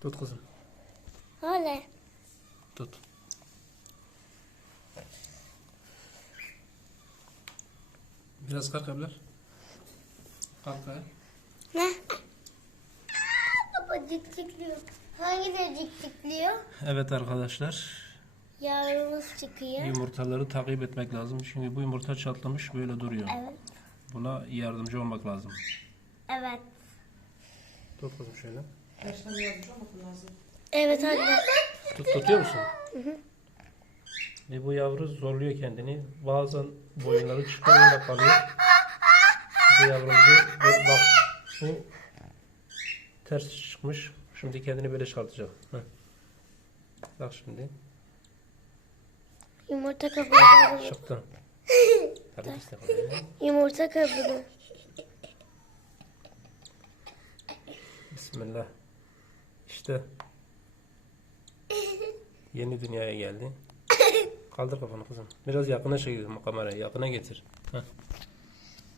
Tut kızım. Öyle. Tut. Biraz kalk abla. Kalk ayağa. Ne? Baba cikcikliyor. Hangileri cikcikliyor? Evet arkadaşlar. Yavrumuz çıkıyor. Yumurtaları takip etmek lazım. Çünkü bu yumurta çatlamış böyle duruyor. Evet. Buna yardımcı olmak lazım. Evet. Tut kızım şöyle. Baştan yardımcı olmak lazım. Evet anne. Tut, tutuyor musun? Ve bu yavru zorluyor kendini. Bazen boyunları çıkıyor önde kalıyor. Bu yavrumuzu bu- bak bu ters çıkmış. Şimdi kendini böyle çıkartacak. Heh. Bak şimdi. Yumurta kabuğu. Çıktı. Yumurta kabuğu. Bismillah. İşte yeni dünyaya geldi. Kaldır kafanı kızım. Biraz yakına çekiyorum kamerayı. Yakına getir. Heh.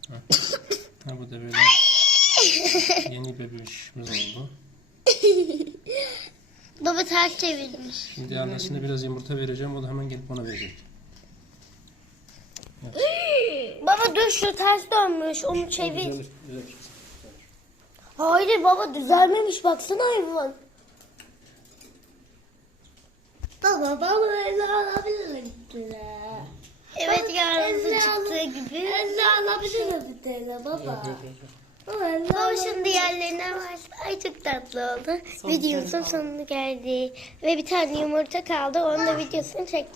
Heh. Ha, bu da böyle yeni bebişimiz oldu. Baba ters çevirmiş. Şimdi annesine biraz yumurta vereceğim. O da hemen gelip ona verecek. Baba dur şu ters dönmüş. Onu çevir. Düzelir, düzelir. Hayır baba düzelmemiş. Baksana hayvan. Baba baba elle alabilir Evet yavrusu çıktığı gibi. Elle alabilir mi baba? Baba şimdi yerlerine var. Ay çok tatlı oldu. Videomuzun sonuna geldi. Ve bir tane yumurta kaldı. Onun da videosunu çekeceğiz.